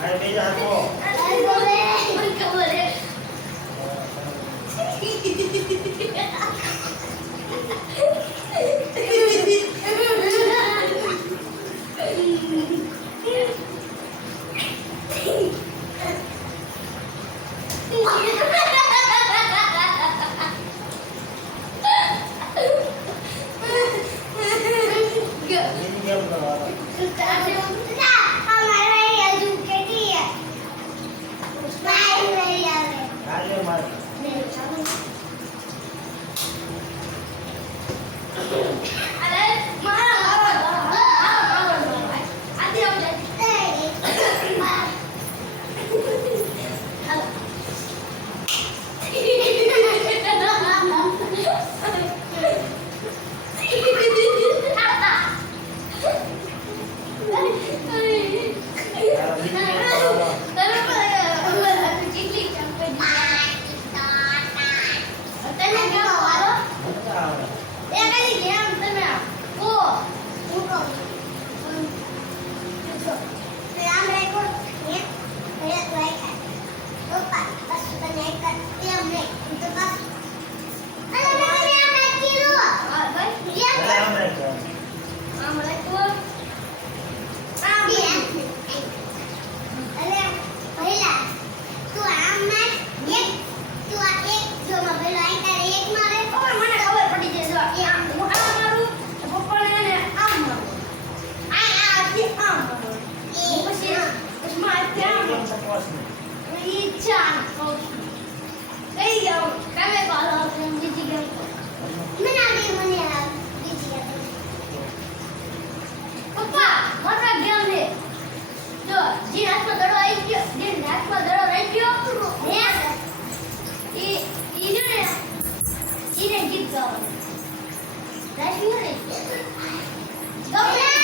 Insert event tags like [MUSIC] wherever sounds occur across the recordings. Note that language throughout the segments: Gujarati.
还没来过 Thank you. প্রশ্ন ইচ্ছা এই কেমন ভালো আছেন জিজ্ঞাসা মানে আমি মনে হয় Go, go, go.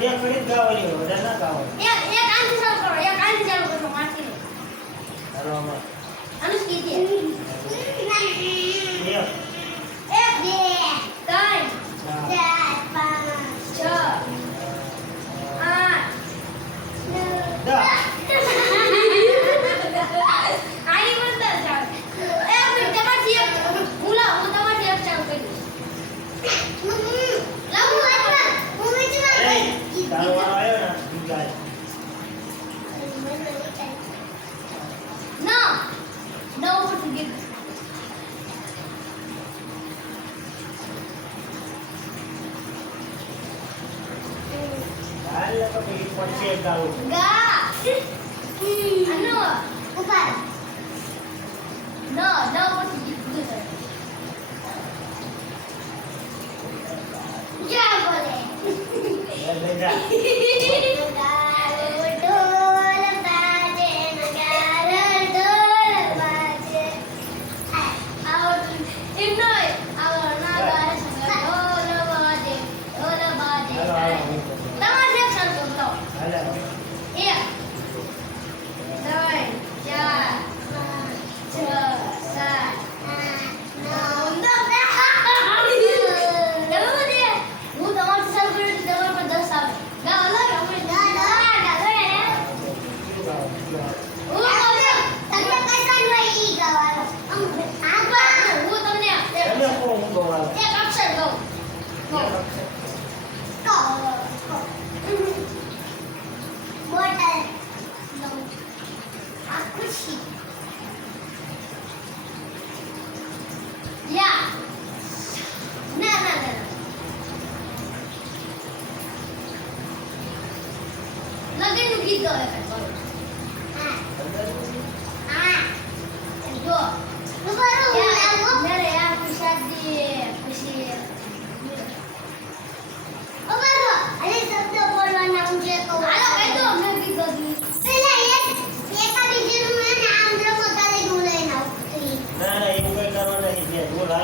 બે મિનિટ ગાવાની હોય, વધારે ના ગાવાની. એક એક આંખથી ચાલુ કરો એક આંખથી ચાલુ કરો મારતી નહીં. હાલો આમાં. અનુષ્ઠિત એક, એક બે ત્રણ ચાર, ચાર પાંચ છ આઠ દસ. આની પણ દસ ચાલે. એક મિનિટ, તમારથી એક હું લાવ, હું તમારથી એક ચાલુ કરીશ. લાવ, હું હાથમાં, હું વીંચમાં. એય, તારો વારો આવ્યો ને, ઈ ગાય. નવ. નવ ઉપરથી ગીત. હાલ ને તો પછી પડશે એક ગાવું. ગા. આનો. ઉપર. ન, ન ઉપરથી ગીત પૂરું થાય. જા બોલે. એ [LAUGHS] લઈ જા. નગારો ઢોલ બાજે, નગારો ઢોલ બાજે. આ, આવો એમ નહીં. આવો નગારો ઢોલ બાજે, ઢોલ બાજે. હાલો, હાલો, હું કહું. તમારે એક શબ્દ બોલો. હાલો. એક, ત્રણ, ચાર, પાંચ, છ, સાત, આઠ, નવ, દસ. એવું બધે? હું તમારથી શરૂ કરું એટલે તમારા પર દસ આવે. ગાઓ, લો, રમો. શું ગાવું? શું ગાવું? હું તમને એક તમે કહો, હું કહું હાલો. અક્ષર કહું. કહું. એક અક્ષર. બોટલ આ ખુશી યા ના ના ના લગનનું ગીત ગાવે હા હા જો મેરે યાર કી શાદી ખુશી હાલો કહી દો મેં ગીત ગાયું ના, ના, એવું કંઈ કરવાનું નથી. જે rule હાલે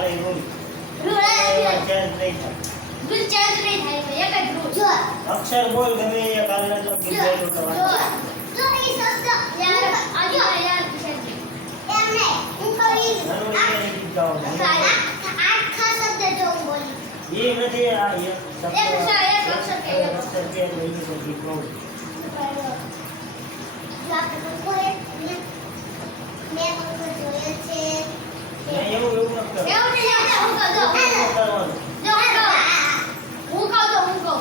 એ rule. રૂલ એવા change નહીં થાય. રૂલ ચેન્જ નહીં થાય એક જ રૂલ અક્ષર બોલ ગમે એ કાલના તો ગીત ગાયેલું કરવાનું. યાર આજો યાર કિશનજી નાનું લઈને ગીત ગાવાનું. એ નથી આ એક શબ્દ- એક અક્ષર, એક અક્ષર કે એક અક્ષર કે એટલે તો ગીત ગાવું. નહીં, એવું એવું નથી એવું નહીં હું કહું હું તો હું કહું